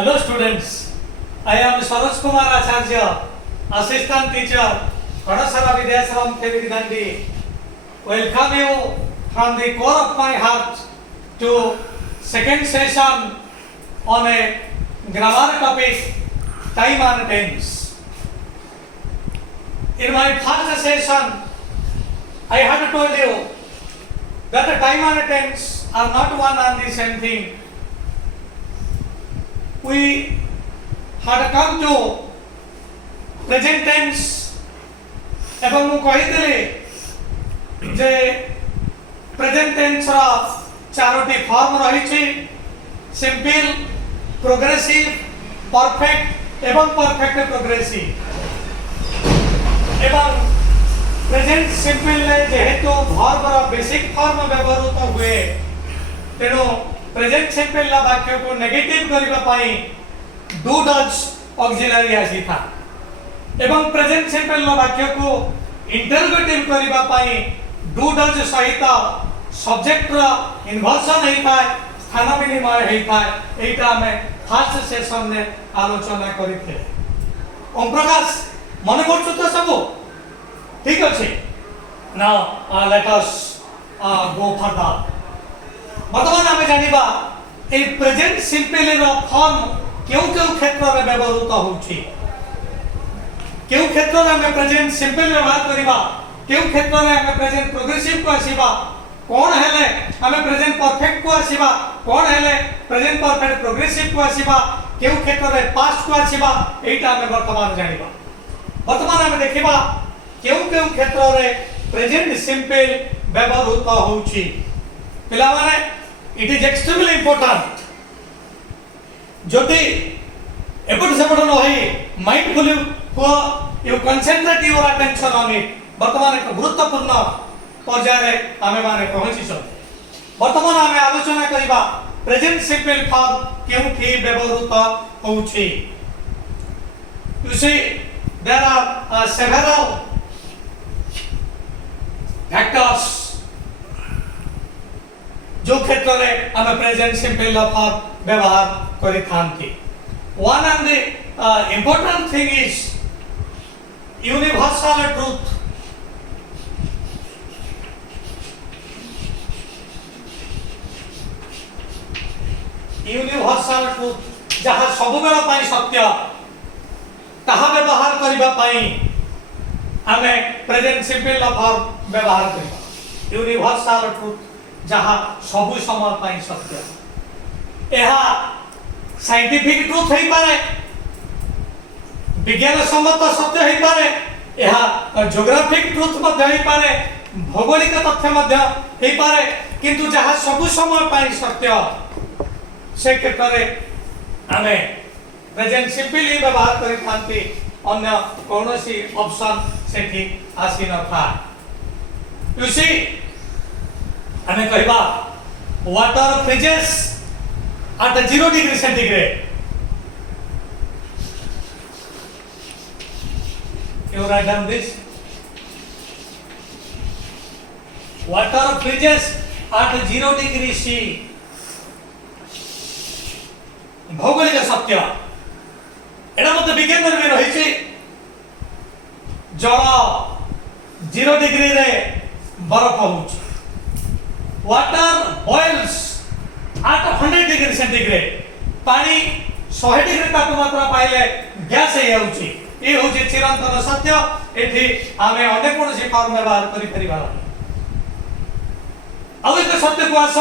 Hello students, I am Saroj Kumar Acharya, Assistant Teacher, Kadasara Vidyasaram Kevidandi. Welcome you from the core of my heart to second session on a grammar topic, time and tense. In my first session, I had told you that the time and tense are not one and the same thing. We had come to present tense ଏବଂ ମୁଁ କହିଥିଲି ଯେ present ଟେନ୍ସର ଚାରୋଟି form ରହିଛି simple, progressive, perfect ଏବଂ perfect progressive. ଏବଂ present ସିମ୍ପଲରେ ଯେହେତୁ ଭର୍ବର basic form ବ୍ୟବହୃତ ହୁଏ ତେଣୁ प्रेजेंट सिंपल वाक्य को नेगेटिव करबा पाई डू डज ऑक्सिलरी आसी था एवं प्रेजेंट सिंपल वाक्य को इंटरोगेटिव करबा पाई डू डज सहित सब्जेक्ट रो इन्वर्जन हेता स्थान विनिमय हेता एटा हमें फर्स्ट सेशन में आलोचना करिथे। ओम प्रकाश मन पड़छु तो सब ठीक अछि। Now let us go further. बर्तमान आम जानिबा ए प्रेजेंट सिंपल रो फॉर्म केउ क्षेत्र में व्यवहृत होउछि, केउ क्षेत्र में हम प्रेजेंट सिंपल व्यवहार करिबा, केउ क्षेत्र में हम प्रेजेंट प्रोग्रेसिव को आसीबा, कोन हेले हम प्रेजेंट परफेक्ट को आसीबा, कोन हेले प्रेजेंट परफेक्ट प्रोग्रेसिव को आसीबा, केउ क्षेत्र में पास्ट को आसीबा, एटा हम वर्तमान जानिबा। वर्तमान हम देखिबा केउ क्षेत्र रे प्रेजेंट सिंपल व्यवहृत होउछि। पिला माने it is extremely important jodi epot sepot no hai mindfully you concentrate your attention on it। वर्तमान एक गुरुत्वपूर्ण पर्याय आमे माने पहुंची छ। वर्तमान आमे आलोचना करिबा प्रेजेंट सिंपल फॉर्म केउठी व्यवहृत होउछि। you see there are several factors जो क्षेत्र में हम प्रेजेंट सिंपल फॉर्म व्यवहार करि थांती। One and the important thing is universal truth. Universal truth जहां सब बेला पाई सत्य ताहा व्यवहार करिबा पाई हमें प्रेजेंट सिंपल फॉर्म व्यवहार करिबा। यूनिवर्सल ट्रूथ जहाँ सबु समय पाई सत्य एहा साइंटिफिक ट्रूथ है पारे, विज्ञान सम्मत सत्य है पारे, एहा ज्योग्राफिक ट्रूथ मध्य है पारे, भौगोलिक तथ्य मध्य है पारे, किंतु जहाँ सबु समय पाई सत्य से क्षेत्र रे आमे प्रेजेंट सिंपल ही व्यवहार करि थांती। अन्य कोनोसी ऑप्शन सेठी आसी न था। यू सी हमें कहबा water freezes at 0 degree centigrade। You write down this. Water freezes at 0 degree C। भौगोलिक सत्य एटा मते विज्ञान में रही छी। जल 0 डिग्री रे बरफ होउछ। Water boils at 100 degree centigrade। पानी 100 डिग्री तापमात्रा पाइले गैस हे होउची। ए होउची चिरंतन सत्य। एठी आमे अनेक कोनसी फॉर्म व्यवहार करि परिबा। अब एक सत्य को आस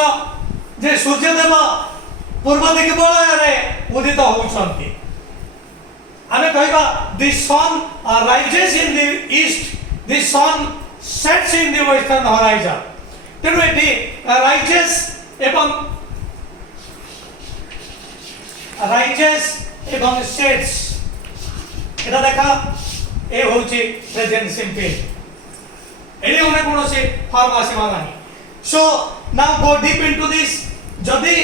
जे सूर्य देव पूर्व दिग बलୟରେ उदित होउछंती। आमे कहबा the sun rises in the east, the sun sets in the western horizon। तेणु एटी राइजेस एवं सेट्स एटा देखा ए होउची प्रेजेंट सिंपल। एडी ओने कोनोसी फॉर्म आसीबा नाही। So now go deep into this. जदी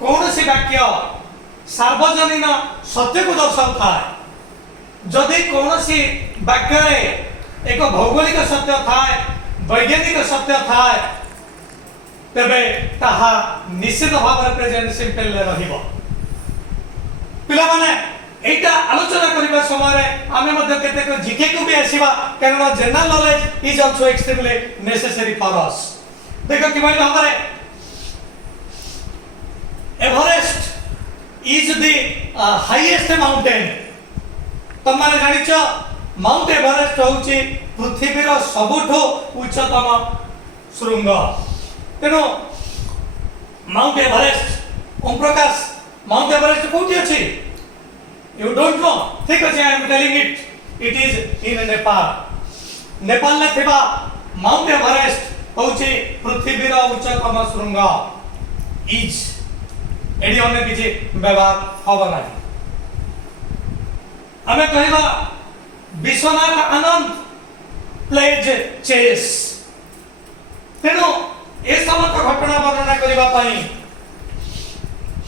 कोनोसी वाक्य सार्वजनीन सत्य को दर्शाउता है, जदी कोनोसी वाक्य रे एक भौगोलिक सत्य थाए, वैज्ञानिक सत्य थाए, तेबे ताहा निश्चित भाव प्रेजेंट सिंपल रे रहिबो। पिला समय आमे मध्य केते को जीके को भी आसीबा कारण general knowledge is also extremely necessary for us. देखो कि भाई भाबरे Everest is the highest mountain. तुम माने जानिछ माउंट एवरेस्ट होउची पृथ्वीर सबुठो उच्चतम शृंग। तेनो mount Everest Om Prakash mount Everest कोठी अछि? You don't know? ठीक अछि, I am telling it is in Nepal. Nepal ने थिबा माउंट एवरेस्ट होउची पृथ्वीर उच्चतम शृंग। इज एडी अन्य किछि व्यवहार हबो नाही। हमें कहबा विश्वनाथ आनंद प्लेज चेस। तेनो ए समस्त घटना वर्णना करबा पई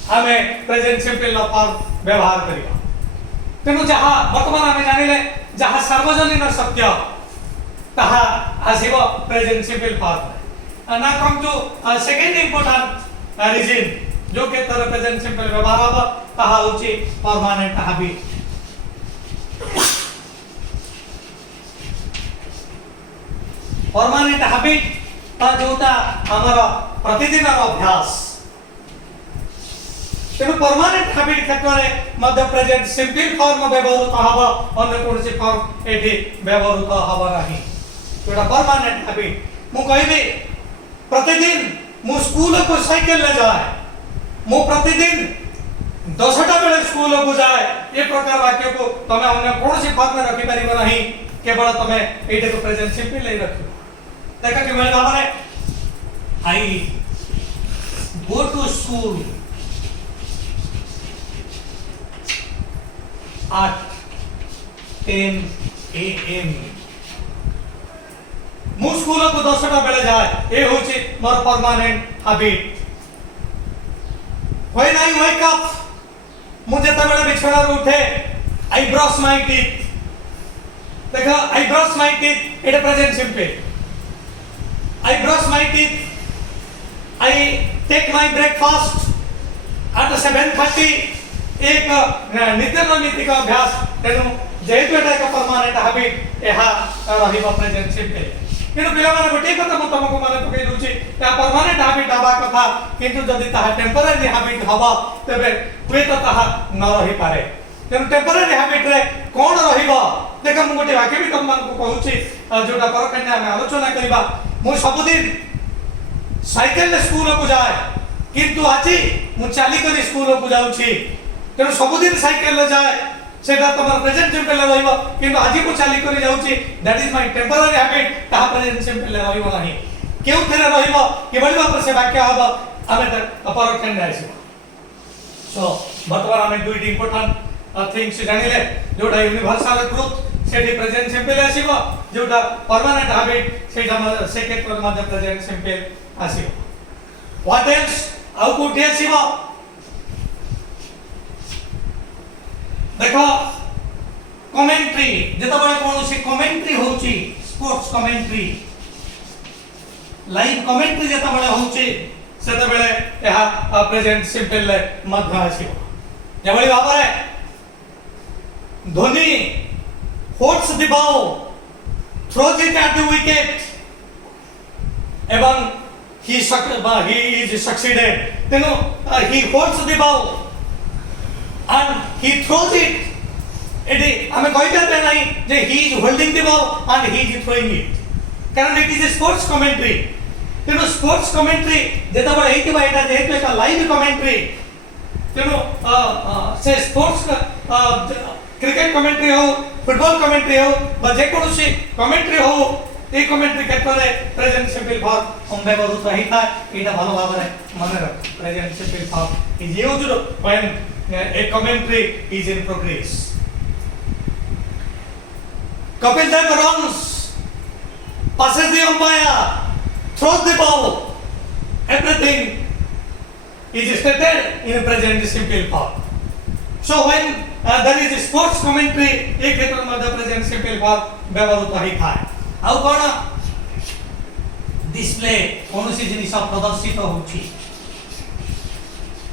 हमें प्रेजेंट सिंपल फॉर्म व्यवहार करिबा। तेनो जहा वर्तमान हमें जानिले जहा सार्वजनीन सत्य ताहा आसीबो प्रेजेंट सिंपल फॉर्म। ना come to second important reason जो के तरह प्रेजेंट सिंपल व्यवहार हबो ताहा होची परमानेंट हैबिट। परमानेंट हैबिट ता जोटा हमारा प्रतिदिन अभ्यास। तेणु परमानेंट हैबिट क्षेत्र में मध्य प्रेजेंट सिंपल फॉर्म व्यवहृत हबो, अन्य कोनसी फॉर्म एठी व्यवहृत हबो नाही। जोटा परमानेंट हैबिट मु कहबी प्रतिदिन मु स्कूल को साइकिल ले जाए, मु प्रतिदिन 10टा बेले स्कूल को जाए, ये प्रकार वाक्य को तमे अन्य कोनसी फॉर्म में रखि परिबो नाही, केवल तमे एठी को प्रेजेंट सिंपल ले रखियो। देखा कि मैं भाबरे I go to school at 10 AM। मु स्कूल को 10टा बेले जाए, ए होची more permanent habit. When I wake up मु जेता बेले बिछाना उठे आई ब्रश माय टीथ। देखो I brush my teeth it present simple. I brush my teeth. I take my breakfast at 7:30। एक नित्य नैमित्तिक अभ्यास। तेणु जेहेतु एटा एक परमानेंट हैबिट एहा रहिबो प्रेजेंट सिंपल। किंतु पिला माने गोटे कथा म तुमको माने पकई दूची या परमानेंट हैबिट हबा कथा, किंतु जदि ताहा टेम्पररी हैबिट हबा तबे हुए तो ताहा न रहि पारे। तेणु टेम्पररी हैबिट रे कोन रहिबो? देखो मु गोटे वाक्य भी तुमको कहूची जोटा परखण्य हम आलोचना करिबा। मु सबदिन साइकिल ले स्कूल को जाए, किंतु आजी मु चाली करी स्कूल को जाउची। तेणु सबदिन साइकिल ले जाए सेटा तमर प्रेजेंट सिंपल रहइबो, किंतु आजी मु चाली करी जाउची that is my temporary habit, ता प्रेजेंट सिंपल रहइबो नाही। केउ फेरे रहइबो केवल बापर से वाक्य हबो आमे परखण्य आसीबो। सो वर्तमान आमे दुईटी इंपोर्टेंट थिंग्स जानिले जोटा यूनिवर्सल ट्रुथ सेठी प्रेजेंट सिंपल आसीबो, जोटा परमानेंट हैबिट सेटा से क्षेत्र मध्ये प्रेजेंट सिंपल आसीबो। व्हाट एल्स आउ कोठी आसीबो? देखो कमेंट्री जेता बळे कोनोसी कमेंट्री होची, स्पोर्ट्स कमेंट्री लाइव कमेंट्री जेता बळे होची सेता बळे एहा प्रेजेंट सिंपल मध्ये आसीबो। जेबळी भाबरे Dhoni holds the ball, throws it at the wicket, and he is succeeded. Teno he holds the ball and he throws it. Edi ame koi karte nahi je he is holding the ball and he is throwing it. Karan it is a sports commentary. Teno sports commentary jeta bada heiti ba eta jehetu eta live commentary. Teno se sports cricket commentary हो, football commentary हो, बा जे कोनोसी commentary हो, ए commentary क्षेत्र रे present simple form हम व्यवहृत रही था। एटा भलो भाबरे मने रख। Present simple form is used when a commentary is in progress. Kapil Dev runs, passes the umpire, throws the ball, everything is stated in present simple form. So when there is a sports commentary, एक क्षेत्र में present simple form व्यवहृत रही था। आउ कौन display कौन सी जिनिस प्रदर्शित होची,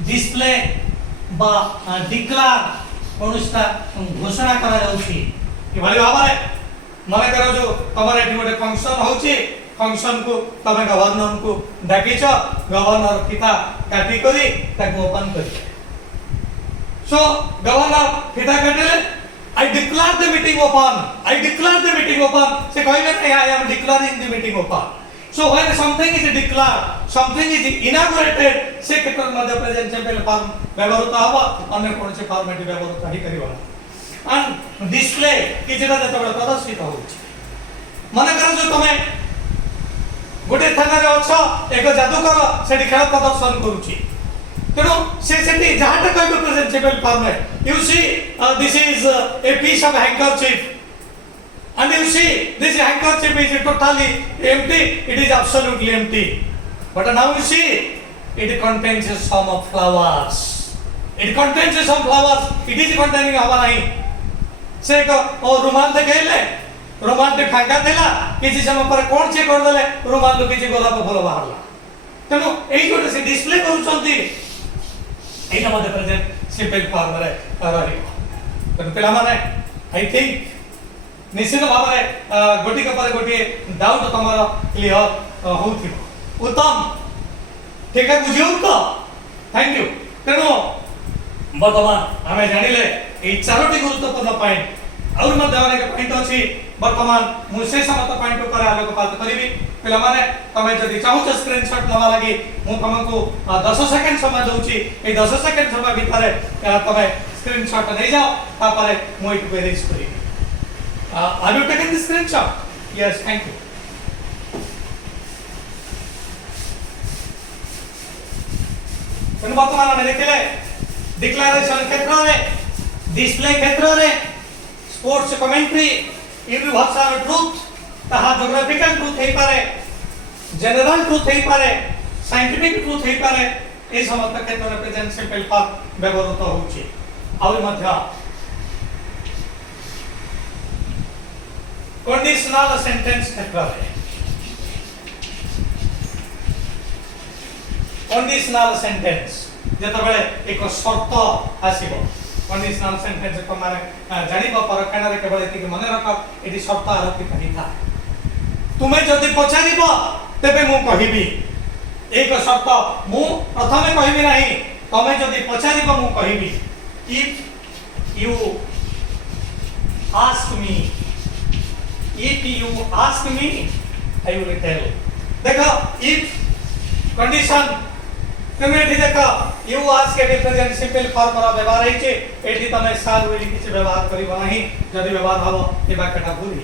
डिस्प्ले बा डिक्लेयर कौनसा घोषणा करा जाउछि कि भली भाबरे मन करो जो तमरे एठी गोटे फंक्शन होछि फंक्शन को तमे गवर्नर को डाकिछ गवर्नर फिता काटी करी ताको ओपन करी सो governor फिता काटिले I declare the meeting open. I declare the meeting open. से कहिबे नहीं I am declaring the meeting open. So when something is declared, something is inaugurated, से क्षेत्र में present simple form व्यवहार हबो अन्य कोन से फॉर्मेट व्यवहार ही करिवो and display कि जेटा जतबे प्रदर्शित होउछि मन करो जो तमे गोटे थाना रे अछ एक जादूकर सेठी खेल प्रदर्शन करूछि तेणु से जहाँ कह present simple format you see this is a piece of handkerchief and you see this handkerchief is totally empty, it is absolutely empty, but now you see it contains some of flowers, it contains some flowers, it is containing हवा नहीं से को ओ रुमाल देखेले रुमाल ते फांका देला किछि समय पर कोन से कर देले रुमाल लो किछि गोलाप फूल बाहरला तेणु एई गोटे से डिस्प्ले करूछंती एटा मध्ये प्रेजेंट सिंपल फॉर्म रे रहिबो तेणु पिला माने आई थिंक निश्चित भाव में गोटी पर गोटी डाउट तुम क्लीयर होथिबो उत्तम ठीक है बुझियो तो थैंक यू तेणु वर्तमान आमे जानिले ए चारोटी गुरुत्वपूर्ण पॉइंट और मध्ये अनेक पॉइंट अछि वर्तमान मु से समत पॉइंट पर आलोकपात करिवि पिला माने तमे जदि चाहू स्क्रीनशॉट नवा लागि मु तुमको 10 सेकंड समय दउची ए 10 सेकंड समय भितर तमे स्क्रीनशॉट नै जाओ तापर मु इट पे raise करिवि are you taking the screenshot? Yes, thank you. तो वर्तमान में देखिले डिक्लेरेशन क्षेत्र रे डिस्प्ले क्षेत्र रे स्पोर्ट्स कमेंट्री यूनिवर्सल ट्रुथ ताहा ज्योग्राफिकल ट्रुथ हे पारे जनरल ट्रुथ हे पारे साइंटिफिक ट्रुथ हे पारे ए समस्त क्षेत्र रे प्रेजेंट सिंपल फॉर्म व्यवहृत होउची और मध्य कंडीशनल सेंटेंस क्षेत्र है कंडीशनल सेंटेंस जत बेले एक शर्त आसीबो कंडीशनल सेंटेंस को माने जानिबो परखणा रे केवल एति मन रख एति शर्त आरोपित हिता तुमे जदि पछारिबो तबे मु कहिबी एक शर्त मु प्रथमे कहिबी नाही तमे जदि पछारिबो मु कहिबी if you ask me if you ask me I will tell देखो if condition तुमे एठी देखो you ask एठी प्रेजेंट सिंपल फॉर्म रा व्यवहार है जे एठी तमे साल वेली किछ व्यवहार करिबो नाही जदि व्यवहार हबो ए वाक्यटा भूल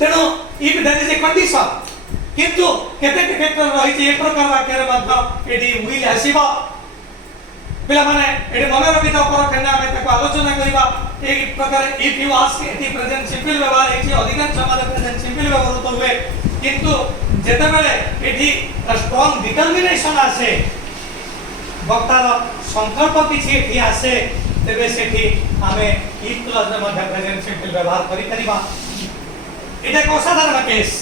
तेनो if there is a condition किंतु केते क्षेत्र रही जे ए प्रकार वाक्य रे मध्य एठी will आसीबो पिला माने एठी मन रखिता परखना में ताको आलोचना करिबा एक प्रकार if you ask eighty present simple व्यवहार एटी अधिकांश समाज प्रेजेंट सिंपल व्यवहार होतो हुए किंतु जेते बेले एटी स्ट्रांग डिटरमिनेशन आसे वक्तार संकल्प किछि एटी आसे तेबे सेठी हमें इफ क्लॉज में मध्य प्रेजेंट सिंपल व्यवहार करि करिबा एटा एक असाधारण केस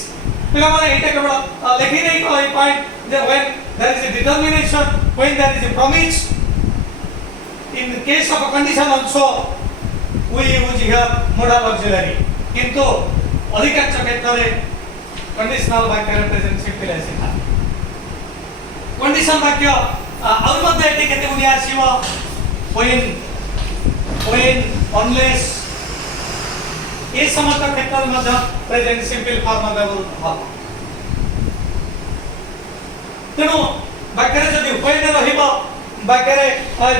पिला माने एटा केवल लेखि नै को ए पॉइंट जे when there is a determination when there is a promise in case of a condition also we use here modal auxiliary किंतु अधिकांश क्षेत्र रे कंडीशनल वाक्य प्रेजेंट सिंपल आसी था कंडीशन वाक्य और मध्ये एटी केते उनी आसीबो when unless ए समस्त क्षेत्र मध्ये प्रेजेंट सिंपल फॉर्म व्यवहार हो तेनो वाक्य रे जदि when रहिबो बाकेरे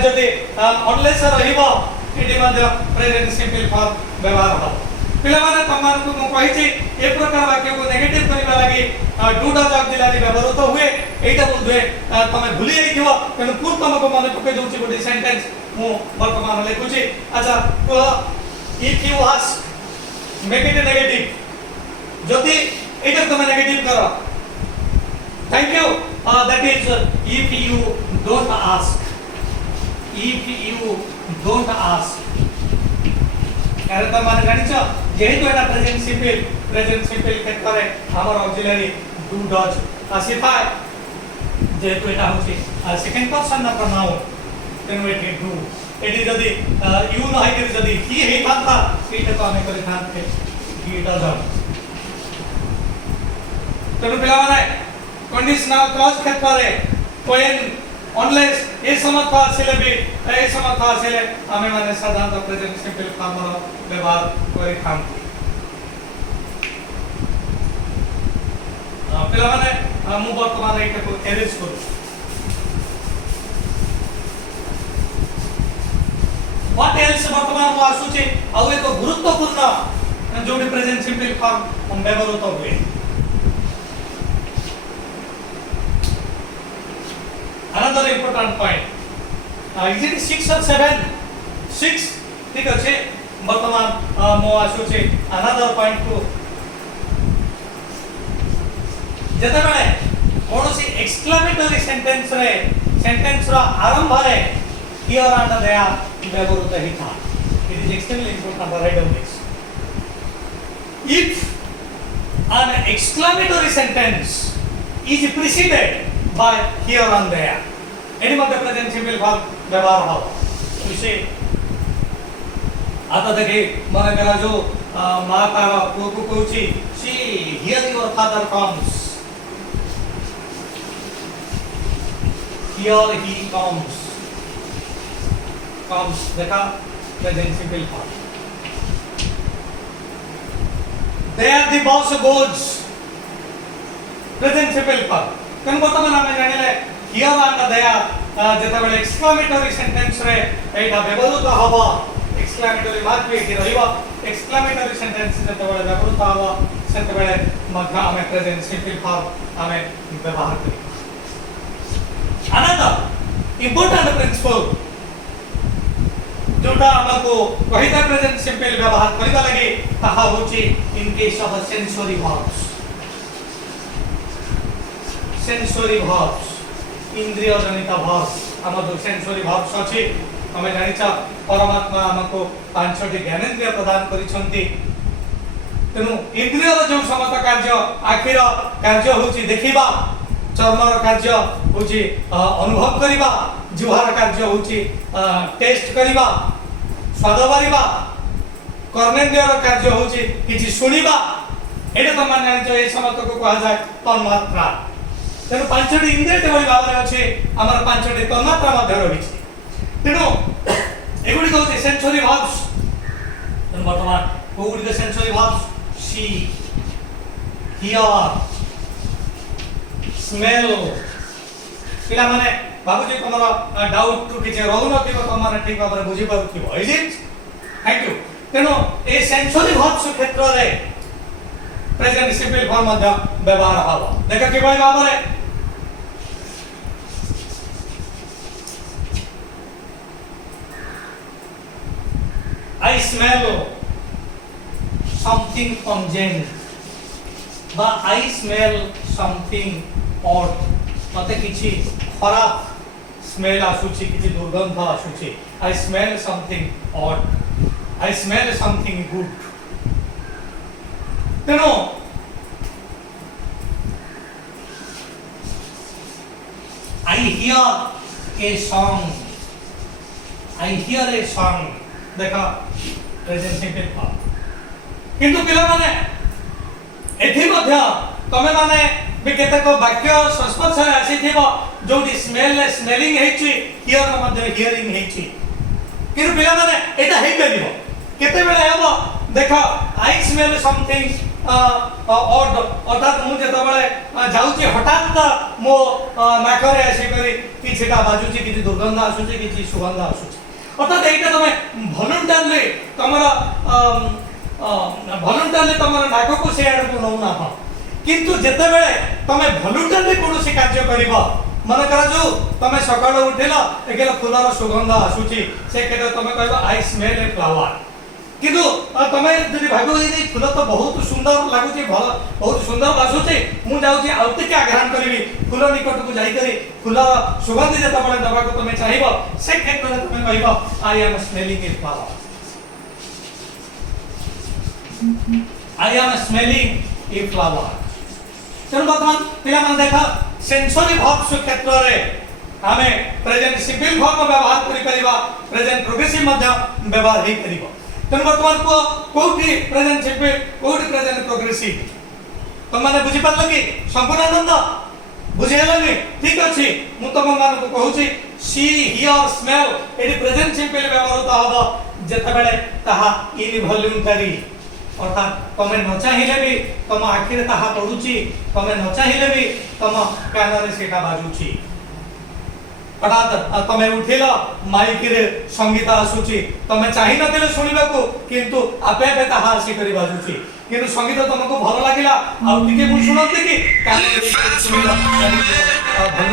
जदि अनलेस रहिबो एटी मध्ये प्रेजेंट सिंपल फॉर्म व्यवहार हो पिला माने तमान को कहि छी ए प्रकार वाक्य को नेगेटिव करबा लागि डू डज ऑक्सिलरी व्यवहार तो हुए एटा बोलबे तमे भूली जाइथिबो तेनु पूर्व तमको माने पके दोछि गोटे सेंटेंस मु वर्तमान लेखुछि अच्छा को if you ask make it negative जदि एटा तमे नेगेटिव करो thank you that is if you don't ask कारण माने जानि छ जेहेतु एटा प्रेजेंट सिंपल क्षेत्र रे हमर ऑक्सिलरी डू डज आसीफाय जेहेतु एटा होछि सेकंड पर्सन ना प्रनाउन तेनु एटी डू एटी जदी यू न है कि जदी ही हे था एटा को हमें करि थाते ही डजन तेणु पिला माने कंडीशनल क्लॉज क्षेत्र रे व्हेन अनलेस ए समर्थ आसिले भी ए समर्थ आसिले हमें माने साधारण प्रेजेंट सिंपल फॉर्म रो व्यवहार करि थाते पिला माने मु वर्तमान एटा को एरेज करू व्हाट एल्स वर्तमान को आसुचे आ एक गुरुत्वपूर्ण जोडी प्रेजेंट सिंपल फॉर्म हम व्यवहार हुए another important point is it 6 or 7 6 ठीक আছে वर्तमान मो आसुचे another point को जते बेले कोनोसी एक्सक्लेमेटरी सेंटेंस रो आरंभ रे here and there व्यवहार ही था it is extremely important to write down this if an exclamatory sentence is preceded by here and there any Madhya present simple form व्यवहार हो इसे आता देखे मन करा जो मां तार पुओ को कहूची see here your father comes here he comes देखा present simple form there the boss goes present simple form कन वर्तमान आमे जानिले हियर and there जते बेले एक्सक्लेमेटरी सेंटेंस रे एटा व्यवहार हबो एक्सक्लेमेटरी मार्क भी एठी रहइबो एक्सक्लेमेटरी सेंटेंस जते बेले व्यवहार हबो सेते बेले मध्य आमे प्रेजेंट सिंपल फॉर्म आमे व्यवहार करी another important principle जोटा हमको कहिता प्रेजेंट सिंपल व्यवहार करिबा लागि ताहा होची in case of sensory verbs sensory verbs इंद्रिय जनित वर्ब्स हमर सेंसरी वर्ब्स अछि हमें जानिचा परमात्मा हमको पांचटी ज्ञानेंद्रिय प्रदान करिसंती तेनु इंद्रिय जो समस्त कार्य आखिर कार्य होची देखिबा चर्मर कार्य होची अनुभव करिबा जिह्वार कार्य होची टेस्ट करिबा स्वाद बारिबा कर्मेंद्रियर कार्य होची किछि सुनिबा एटा त मान जानिचो ए समस्त को कहा जाय तन्मात्रा तेनु पांचटी इंद्रिय जेभଳି भाବରେ ଅଛି ଆମର पांचटी तन्मात्रा मध्ये रहिଛି तेनु एगुडी होची सेंसरी वर्ब्स तेनु वर्तमान कोगुडी के सेंसरी वर्ब्स सी हियर स्मेल पिला माने बाबूजी तमरो डाउट टू किछ रहु नथिबो तमाने ठीक भाबरे बुझी पाउथिबो इज इट थैंक यू तेनो ए सेंसरी वर्ब्स क्षेत्र रे प्रेजेंट सिंपल फॉर्म मध्ये व्यवहार हबो देखा किबळी भाबरे I smell something pungent बा I smell something odd मते किछि खराब स्मेल आसुछि किछि दुर्गंध आसुछि I smell something odd I smell something good तेनो I hear a song I hear a song देखा प्रेजेंट सिंपल फॉर्म किंतु पिला माने एथि मध्य तमे माने बे केतेक वाक्य संस्पर्श रे आसी थिबो जोडी स्मेल स्मेलिंग हेछि हियर मध्य हियरिंग हेछि किंतु पिला माने एटा हेइ परिबो केते बेले हेबो देखा आई स्मेल समथिंग ऑड अर्थात मु जेता बेले जाउची हठात मो नाकरे आसी करी किछटा बाजुची किछि दुर्गंध आसुची किछि सुगंध आसुची अर्थात एटा तमे वॉलंटरली तमरा वॉलंटरली तमरा नाक को से आड़ को नौना हो किंतु जेते बेले तमे वॉलंटरली कोनोसी कार्य करिवो मन करा जो तमे सकाळ उठिला एकेला फुलर सुगंध आसुची से केते तमे कहबो आई स्मेल ए फ्लावर किंतु तमे जदि भागो ए फुल तो बहुत सुंदर लागुची बहुत सुंदर बासुची मु जाउची आउते आग्रहण करबी फुल निकट को जाई करी फुल सुगंध जेता बळे दबा को तमे चाहिबो से क्षेत्र में तमे कहबो I am smelling a flower I am smelling a flower तेणु बर्तमान पिला मन देखा सेंसरी वर्ब्स क्षेत्र रे आमे प्रेजेंट सिंपल फॉर्म व्यवहार करि परिबा प्रेजेंट प्रोग्रेसिव मध्य व्यवहार हे करिवो तन वर्तमान को कोठी प्रेजेंट सिंपल कोठी प्रेजेंट प्रोग्रेसिव तुम माने बुझी पारलो कि संपूर्ण आनंद बुझी हेलनी ठीक अछि मु तुम मान को कहूची सी हियर स्मेल एडी प्रेजेंट सिंपल व्यवहार होता होबो जेता बेले ताहा इनवॉल्यूंटरी अर्थात तमे न चाहिले भी तम आखिरे ताहा पडुची तमे न चाहिले भी तम कानरे सेटा बाजुची अर्थात तमे उठिल माइक रे संगीत आसुची तमे चाहि नथिले सुनिबा को किंतु आपे आपे ताहा आसी करी बाजुची किंतु संगीत तुमको भल लागिला आ टिके मु सुनते कि कान रे सुनिला भल